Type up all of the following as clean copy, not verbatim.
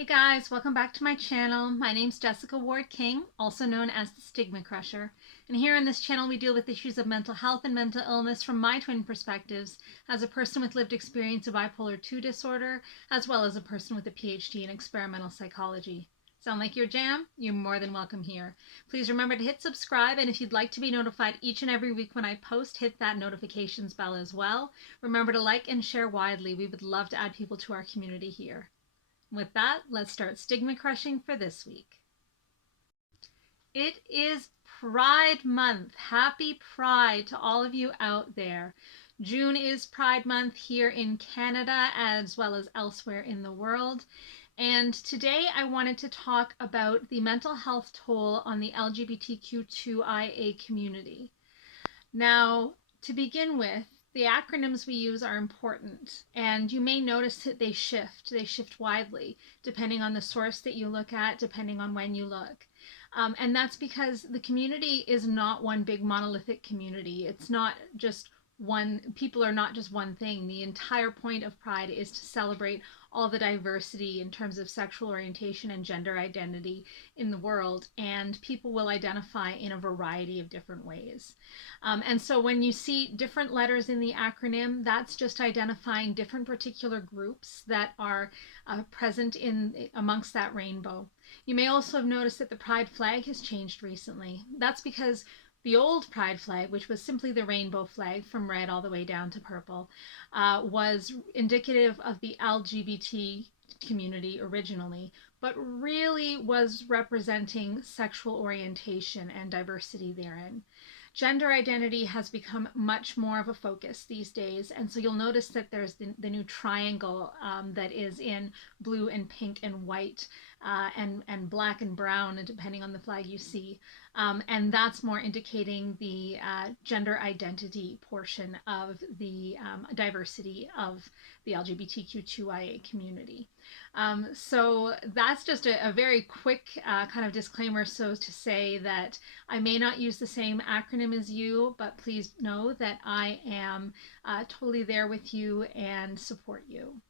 Hey guys, welcome back to my channel. My name's Jessica Ward King, also known as the StigmaCrusher. And here on this channel we deal with issues of mental health and mental illness from my twin perspectives as a person with lived experience of bipolar 2 disorder, as well as a person with a PhD in experimental psychology. Sound like your jam? You're more than welcome here. Please remember to hit subscribe, and if you'd like to be notified each and every week when I post, hit that notifications bell as well. Remember to like and share widely. We would love to add people to our community here. With that, let's start stigma crushing for this week. It is Pride Month. Happy Pride to all of you out there. June is Pride Month here in Canada as well as elsewhere in the world. And today I wanted to talk about the mental health toll on the LGBTQ2IA community. Now, to begin with, the acronyms we use are important, and you may notice that they shift. They shift widely depending on the source that you look at, depending on when you look. And that's because the community is not one big monolithic community. It's not just one, people are not just one thing. The entire point of Pride is to celebrate all the diversity in terms of sexual orientation and gender identity in the world, and people will identify in a variety of different ways. And so when you see different letters in the acronym, that's just identifying different particular groups that are present in amongst that rainbow. You may also have noticed that the Pride flag has changed recently. That's because the old Pride flag, which was simply the rainbow flag from red all the way down to purple, was indicative of the LGBT community originally, but really was representing sexual orientation and diversity therein. Gender identity has become much more of a focus these days, and so you'll notice that there's the new triangle that is in blue and pink and white and black and brown, depending on the flag you see. And that's more indicating the gender identity portion of the diversity of the LGBTQ2IA community. So that's just a very quick kind of disclaimer, so to say that I may not use the same acronym as you, but please know that I am totally there with you and support you.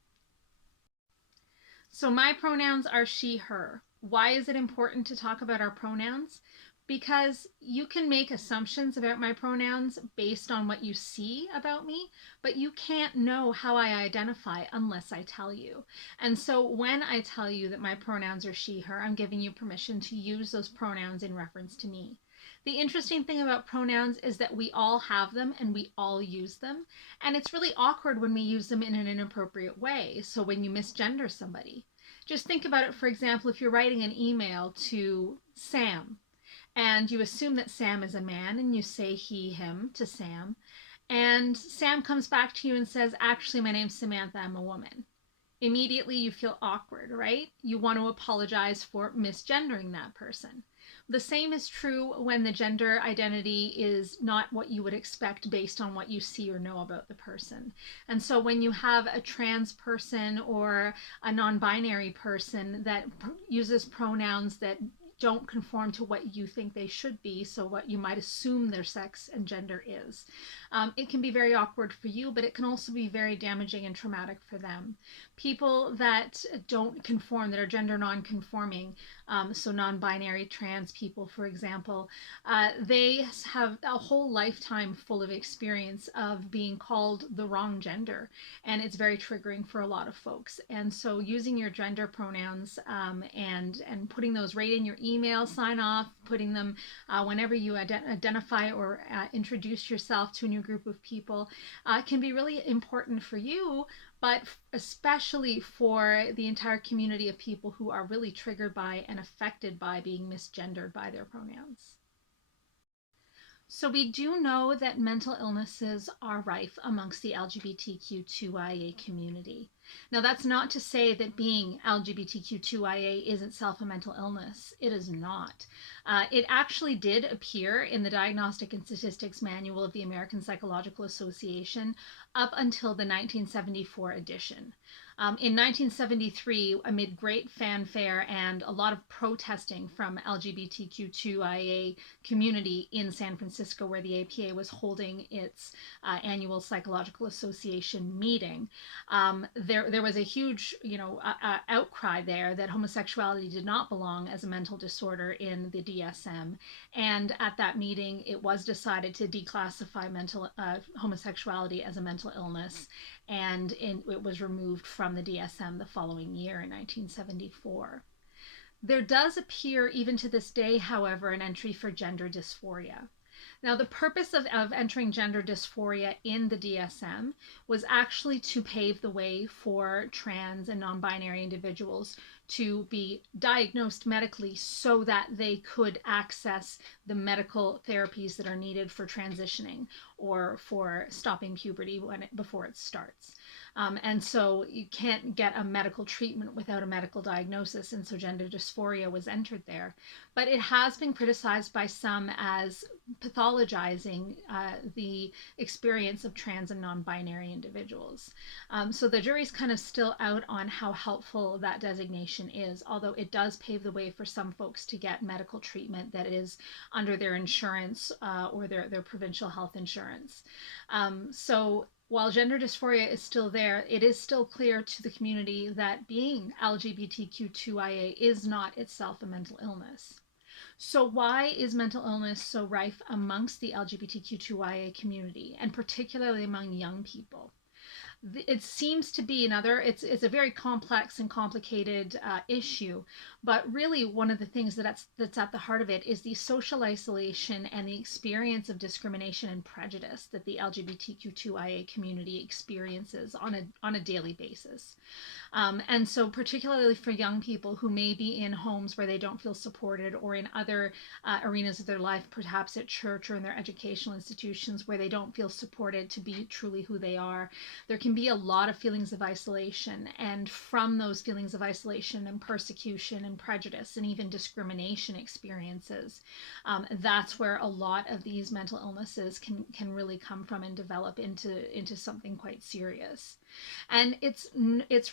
So my pronouns are she, her. Why is it important to talk about our pronouns? Because you can make assumptions about my pronouns based on what you see about me, but you can't know how I identify unless I tell you. And so when I tell you that my pronouns are she, her, I'm giving you permission to use those pronouns in reference to me. The interesting thing about pronouns is that we all have them and we all use them. And it's really awkward when we use them in an inappropriate way. So when you misgender somebody, just think about it. For example, if you're writing an email to Sam and you assume that Sam is a man and you say he, him to Sam, and Sam comes back to you and says, actually, my name's Samantha, I'm a woman. Immediately you feel awkward, right? You want to apologize for misgendering that person. The same is true when the gender identity is not what you would expect based on what you see or know about the person. And so when you have a trans person or a non-binary person that uses pronouns that don't conform to what you think they should be, so what you might assume their sex and gender is. It can be very awkward for you, but it can also be very damaging and traumatic for them. People that don't conform, that are gender non-conforming, so non-binary trans people, for example, they have a whole lifetime full of experience of being called the wrong gender, and it's very triggering for a lot of folks. And so using your gender pronouns and putting those right in your email sign off, putting them whenever you identify or introduce yourself to a new group of people can be really important for you, but especially for the entire community of people who are really triggered by and affected by being misgendered by their pronouns. So we do know that mental illnesses are rife amongst the LGBTQ2IA community. Now, that's not to say that being LGBTQ2IA is itself a mental illness. It is not. It actually did appear in the Diagnostic and Statistics Manual of the American Psychological Association up until the 1974 edition. In 1973, amid great fanfare and a lot of protesting from LGBTQ2IA community in San Francisco, where the APA was holding its annual Psychological Association meeting, there was a huge, outcry there that homosexuality did not belong as a mental disorder in the DSM. And at that meeting, it was decided to declassify homosexuality as a mental illness, and it was removed from the DSM the following year in 1974. There does appear, even to this day, however, an entry for gender dysphoria. Now, the purpose of entering gender dysphoria in the DSM was actually to pave the way for trans and non binary individuals to be diagnosed medically so that they could access the medical therapies that are needed for transitioning or for stopping puberty before it starts. And so you can't get a medical treatment without a medical diagnosis, and so gender dysphoria was entered there. But it has been criticized by some as pathologizing the experience of trans and non-binary individuals. So the jury's kind of still out on how helpful that designation is, although it does pave the way for some folks to get medical treatment that is under their insurance or their provincial health insurance. So while gender dysphoria is still there, it is still clear to the community that being LGBTQ2IA is not itself a mental illness. So why is mental illness so rife amongst the LGBTQ2IA community, and particularly among young people? It seems to be it's a very complex and complicated issue, but really one of the things that's at the heart of it is the social isolation and the experience of discrimination and prejudice that the LGBTQ2IA community experiences on a daily basis. And so particularly for young people who may be in homes where they don't feel supported, or in other arenas of their life, perhaps at church or in their educational institutions, where they don't feel supported to be truly who they are, there can be a lot of feelings of isolation. And from those feelings of isolation and persecution and prejudice and even discrimination experiences, that's where a lot of these mental illnesses can really come from and develop into something quite serious. And it's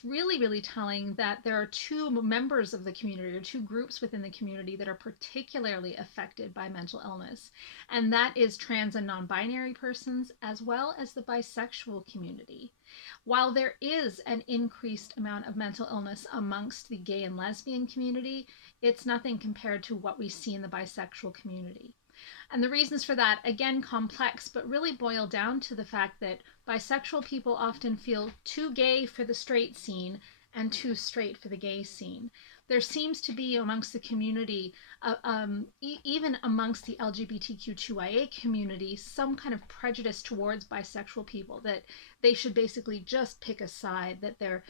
really telling that there are two members of the community, or two groups within the community, that are particularly affected by mental illness, and that is trans and non-binary persons, as well as the bisexual community. While there is an increased amount of mental illness amongst the gay and lesbian community, it's nothing compared to what we see in the bisexual community. And the reasons for that, again, complex, but really boil down to the fact that bisexual people often feel too gay for the straight scene and too straight for the gay scene. There seems to be amongst the community, even amongst the LGBTQ2IA community, some kind of prejudice towards bisexual people, that they should basically just pick a side, that they're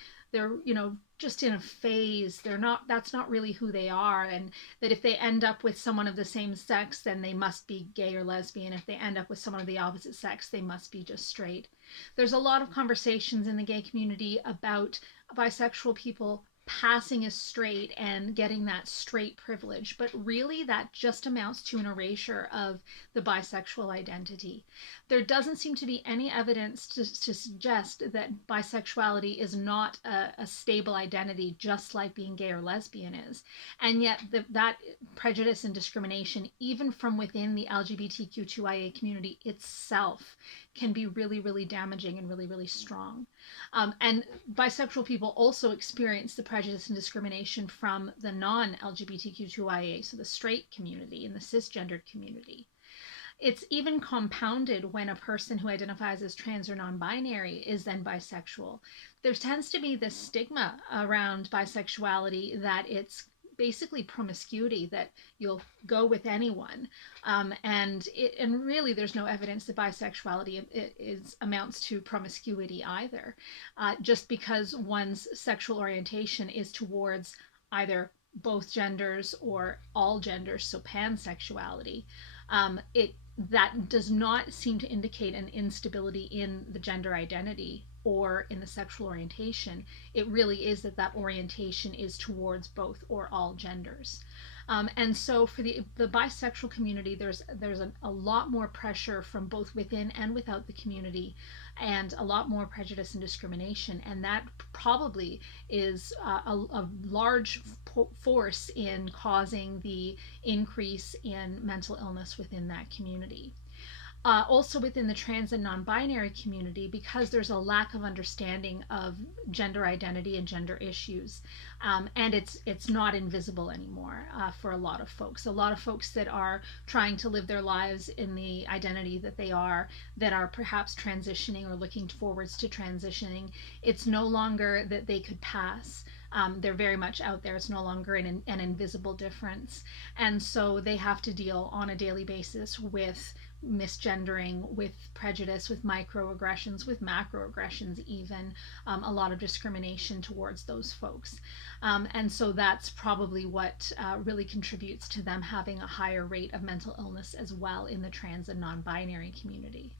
just in a phase, that's not really who they are, and that if they end up with someone of the same sex, then they must be gay or lesbian. If they end up with someone of the opposite sex, they must be just straight. There's a lot of conversations in the gay community about bisexual people passing as straight and getting that straight privilege, but really that just amounts to an erasure of the bisexual identity. There doesn't seem to be any evidence to suggest that bisexuality is not a stable identity, just like being gay or lesbian is. And yet that prejudice and discrimination, even from within the LGBTQ2IA community itself, can be really damaging and really strong. And bisexual people also experience the prejudice and discrimination from the non-LGBTQ2IA, so the straight community and the cisgendered community. It's even compounded when a person who identifies as trans or non-binary is then bisexual. There tends to be this stigma around bisexuality that it's basically promiscuity, that you'll go with anyone, and really there's no evidence that bisexuality amounts to promiscuity either, just because one's sexual orientation is towards either both genders or all genders, so pansexuality. That does not seem to indicate an instability in the gender identity or in the sexual orientation. It really is that orientation is towards both or all genders. And so for the bisexual community, there's a lot more pressure from both within and without the community, and a lot more prejudice and discrimination, and that probably is a large force in causing the increase in mental illness within that community. Also within the trans and non-binary community, because there's a lack of understanding of gender identity and gender issues, and it's not invisible anymore for a lot of folks. A lot of folks that are trying to live their lives in the identity that are perhaps transitioning or looking forwards to transitioning, it's no longer that they could pass. They're very much out there. It's no longer an invisible difference. And so they have to deal on a daily basis with misgendering, with prejudice, with microaggressions, with macroaggressions, even a lot of discrimination towards those folks. And so that's probably what really contributes to them having a higher rate of mental illness as well in the trans and non-binary community.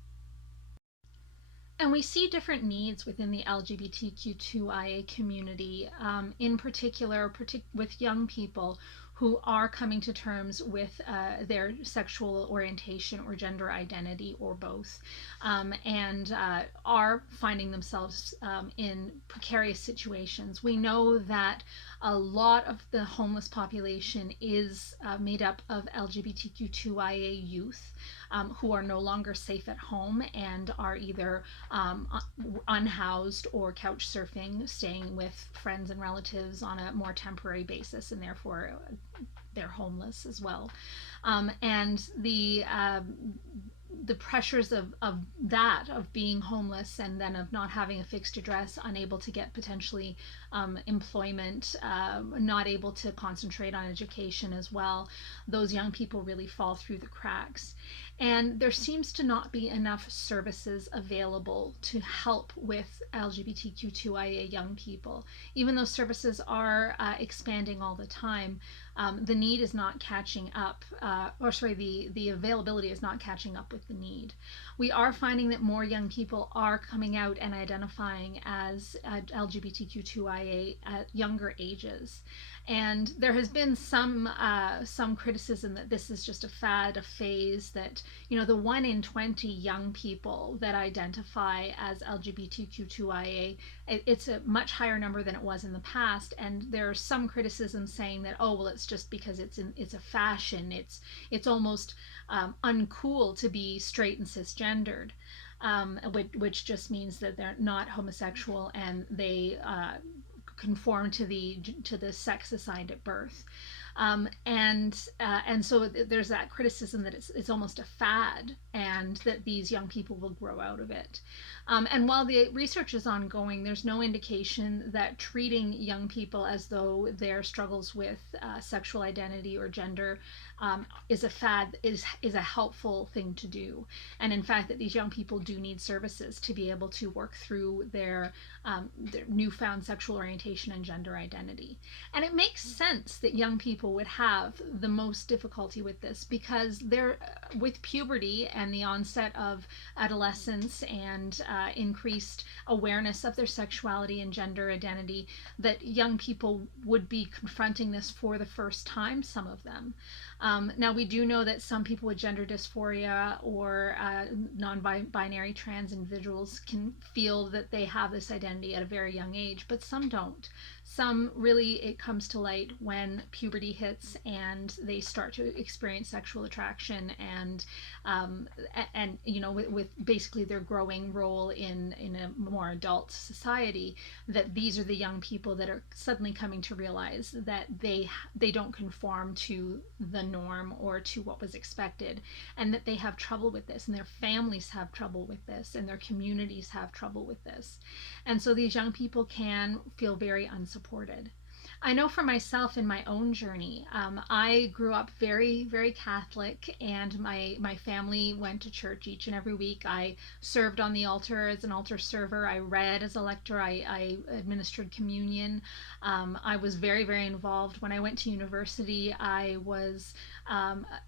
And we see different needs within the LGBTQ2IA community, in particular with young people who are coming to terms with their sexual orientation or gender identity or both, and are finding themselves in precarious situations. We know that a lot of the homeless population is made up of LGBTQ2IA youth, who are no longer safe at home and are either unhoused or couch surfing, staying with friends and relatives on a more temporary basis, and therefore they're homeless as well. And the pressures of being homeless and then of not having a fixed address, unable to get potentially employment, not able to concentrate on education as well, those young people really fall through the cracks. And there seems to not be enough services available to help with LGBTQ2IA young people. Even though services are expanding all the time, the need is not catching up, the availability is not catching up with the need. We are finding that more young people are coming out and identifying as LGBTQ2IA at younger ages. And there has been some criticism that this is just a fad, a phase, that, the 1 in 20 young people that identify as LGBTQ2IA, it's a much higher number than it was in the past. And there's some criticism saying that, oh, well, it's just because it's a fashion. It's almost uncool to be straight and cisgendered, which just means that they're not homosexual and they conform to the sex assigned at birth, and so there's that criticism that it's almost a fad and that these young people will grow out of it. And while the research is ongoing, there's no indication that treating young people as though their struggles with sexual identity or gender is a fad is a helpful thing to do. And in fact, that these young people do need services to be able to work through their newfound sexual orientation and gender identity. And it makes sense that young people would have the most difficulty with this, because they're with puberty and the onset of adolescence and increased awareness of their sexuality and gender identity, that young people would be confronting this for the first time, some of them. Now, we do know that some people with gender dysphoria or non-binary trans individuals can feel that they have this identity at a very young age, but some don't. Some really, it comes to light when puberty hits and they start to experience sexual attraction and with basically their growing role in a more adult society, that these are the young people that are suddenly coming to realize that they don't conform to the norm or to what was expected, and that they have trouble with this, and their families have trouble with this, and their communities have trouble with this. And so these young people can feel very unsupported. I know for myself in my own journey, I grew up very, very Catholic, and my family went to church each and every week. I served on the altar as an altar server. I read as a lector. I administered communion. I was very, very involved. When I went to university, I was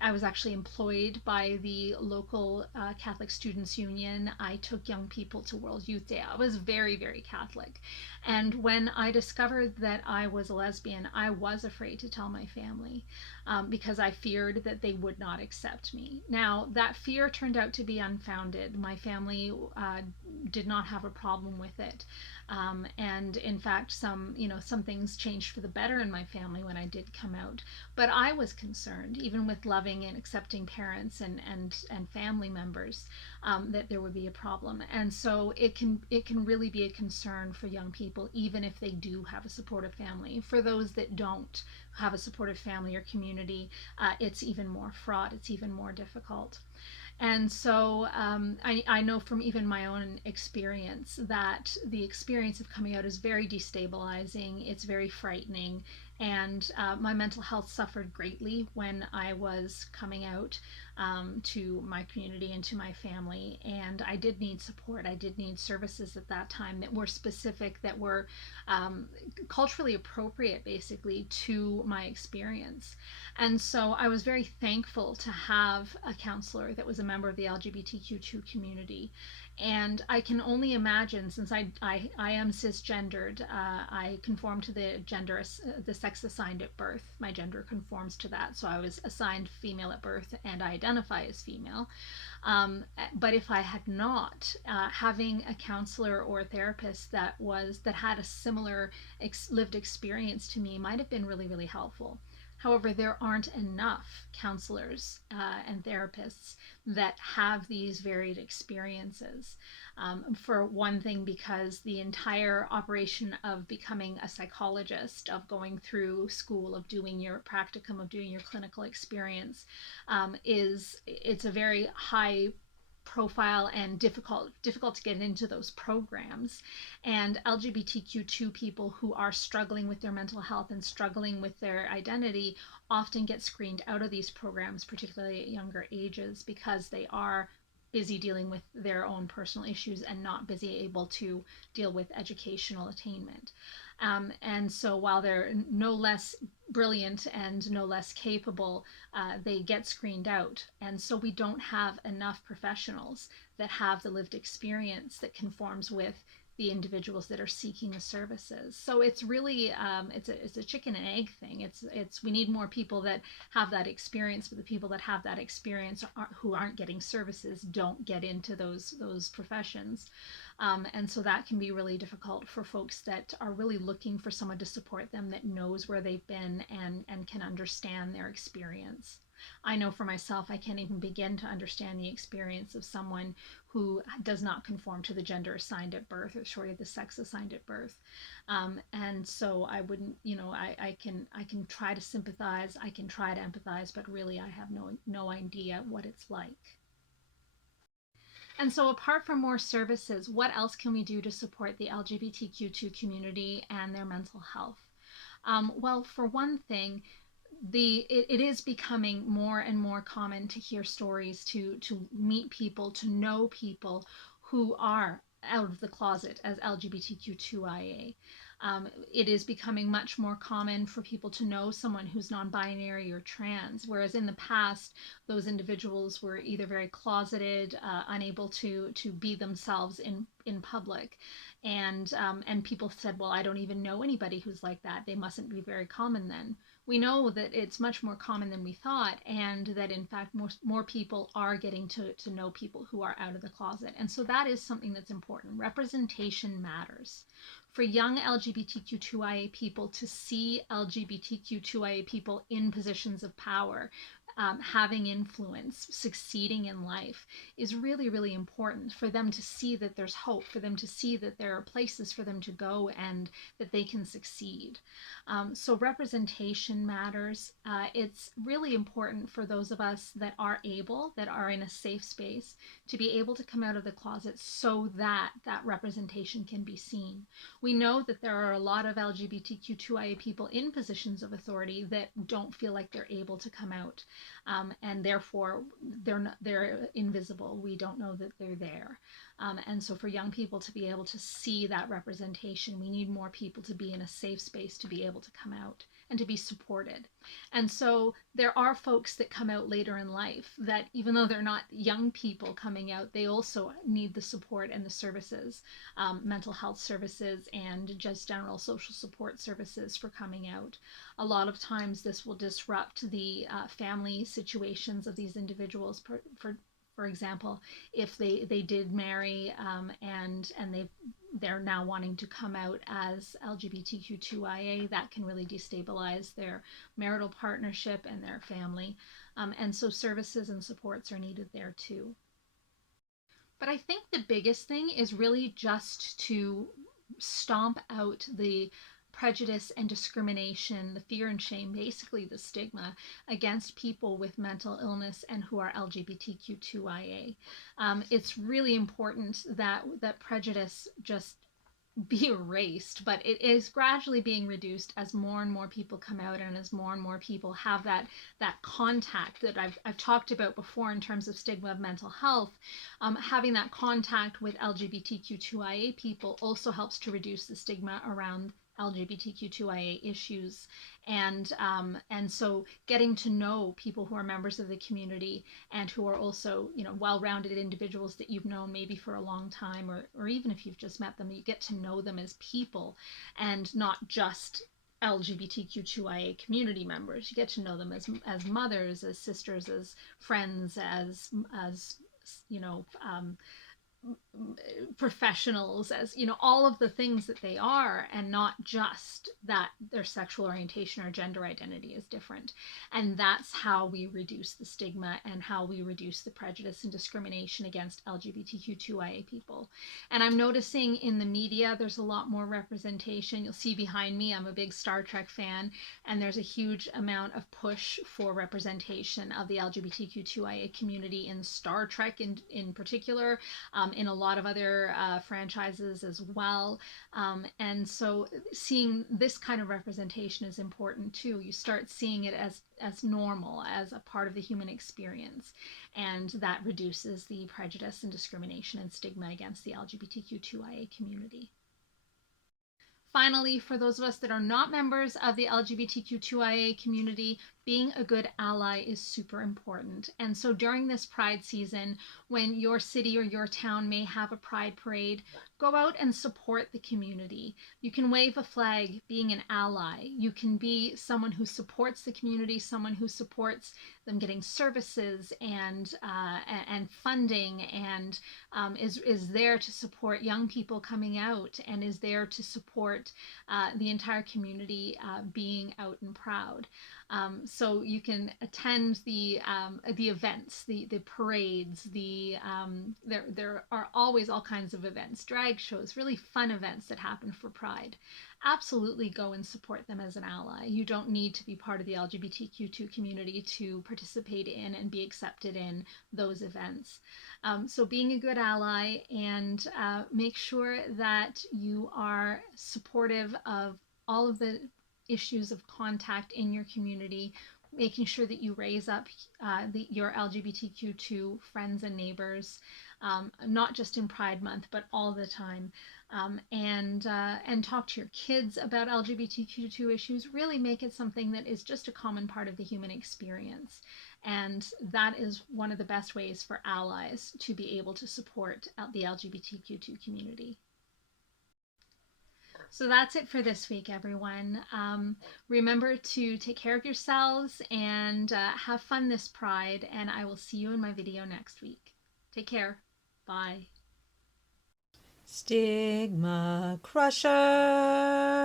actually employed by the local Catholic Students Union. I took young people to World Youth Day. I was very, very Catholic. And when I discovered that I was a lesbian, I was afraid to tell my family because I feared that they would not accept me. Now, that fear turned out to be unfounded. My family did not have a problem with it. And in fact, some things changed for the better in my family when I did come out. But I was concerned, even with loving and accepting parents and family members, that there would be a problem. And so it can really be a concern for young people, even if they do have a supportive family. For those that don't have a supportive family or community, it's even more fraught. It's even more difficult. And so I know from even my own experience that the experience of coming out is very destabilizing. It's very frightening. And my mental health suffered greatly when I was coming out to my community and to my family. And I did need support. I did need services at that time that were specific, that were culturally appropriate, basically, to my experience. And so I was very thankful to have a counselor that was a member of the LGBTQ2 community. And I can only imagine, since I am cisgendered, I conform to the gender, the sex assigned at birth. My gender conforms to that. So I was assigned female at birth and I identify as female. But if I had not, having a counselor or a therapist that had a similar lived experience to me might have been really, really helpful. However, there aren't enough counselors and therapists that have these varied experiences. For one thing, because the entire operation of becoming a psychologist, of going through school, of doing your practicum, of doing your clinical experience, it's a very high profile and difficult to get into those programs. And LGBTQ2 people who are struggling with their mental health and struggling with their identity often get screened out of these programs, particularly at younger ages, because they are busy dealing with their own personal issues and not busy able to deal with educational attainment. And so while they're no less brilliant and no less capable, they get screened out. And so we don't have enough professionals that have the lived experience that conforms with the individuals that are seeking the services. So it's really it's a chicken and egg thing. It's we need more people that have that experience, but the people that have that experience who aren't getting services don't get into those professions. And so that can be really difficult for folks that are really looking for someone to support them, that knows where they've been and can understand their experience. I know for myself, I can't even begin to understand the experience of someone who does not conform to the gender assigned at birth, or sorry, the sex assigned at birth. And so I wouldn't, I can try to sympathize, I can try to empathize, but really I have no idea what it's like. And so, apart from more services, what else can we do to support the LGBTQ2 community and their mental health? Well, for one thing, it is becoming more and more common to hear stories, to meet people, to know people who are out of the closet as LGBTQ2IA. It is becoming much more common for people to know someone who's non-binary or trans, whereas in the past, those individuals were either very closeted, unable to be themselves in public, and people said, well, I don't even know anybody who's like that. They mustn't be very common then. We know that it's much more common than we thought, and that in fact more people are getting to know people who are out of the closet. And so that is something that's important. Representation matters. For young LGBTQ2IA people to see LGBTQ2IA people in positions of power, having influence, succeeding in life is really, really important for them to see that there's hope, for them to see that there are places for them to go and that they can succeed. So representation matters. It's really important for those of us that are able, that are in a safe space, to be able to come out of the closet so that that representation can be seen. We know that there are a lot of LGBTQ2IA people in positions of authority that don't feel like they're able to come out, and therefore they're invisible. We don't know that they're there. And so for young people to be able to see that representation, we need more people to be in a safe space to be able to come out and to be supported. And so there are folks that come out later in life that, even though they're not young people coming out, they also need the support and the services, mental health services and just general social support services for coming out. A lot of times this will disrupt the family situations of these individuals. For example, if they did marry, and they're now wanting to come out as LGBTQ2IA, that can really destabilize their marital partnership and their family. And so services and supports are needed there too. But I think the biggest thing is really just to stomp out the prejudice and discrimination, the fear and shame, basically the stigma against people with mental illness and who are LGBTQ2IA. It's really important that prejudice just be erased, but it is gradually being reduced as more and more people come out and as more and more people have that contact that I've talked about before in terms of stigma of mental health. Having that contact with LGBTQ2IA people also helps to reduce the stigma around LGBTQ2IA issues, and so getting to know people who are members of the community and who are also, you know, well-rounded individuals that you've known maybe for a long time, or even if you've just met them, you get to know them as people and not just LGBTQ2IA community members. You get to know them as mothers, as sisters, as friends, as you know, professionals, as you know, all of the things that they are, and not just that their sexual orientation or gender identity is different. And that's how we reduce the stigma and how we reduce the prejudice and discrimination against LGBTQ2IA people. And I'm noticing in the media there's a lot more representation. You'll see behind me, I'm a big Star Trek fan, and there's a huge amount of push for representation of the LGBTQ2IA community in Star Trek in particular, in a lot of other franchises as well. And so seeing this kind of representation is important too. You start seeing it as normal, as a part of the human experience, and that reduces the prejudice and discrimination and stigma against the LGBTQ2IA community. Finally, for those of us that are not members of the LGBTQ2IA community, being a good ally is super important. And so during this Pride season, when your city or your town may have a Pride parade, go out and support the community. You can wave a flag, being an ally. You can be someone who supports the community, someone who supports them getting services and funding, and is there to support young people coming out, and is there to support the entire community being out and proud. So you can attend the events, the parades, there are always all kinds of events, drag shows, really fun events that happen for Pride. Absolutely go and support them as an ally. You don't need to be part of the LGBTQ2 community to participate in and be accepted in those events. So being a good ally, and make sure that you are supportive of all of the issues of contact in your community, making sure that you raise up your LGBTQ2 friends and neighbors, not just in Pride Month, but all the time. And talk to your kids about LGBTQ2 issues. Really make it something that is just a common part of the human experience. And that is one of the best ways for allies to be able to support the LGBTQ2 community. So that's it for this week, everyone. Remember to take care of yourselves and have fun this Pride, and I will see you in my video next week. Take care. Bye. StigmaCrusher.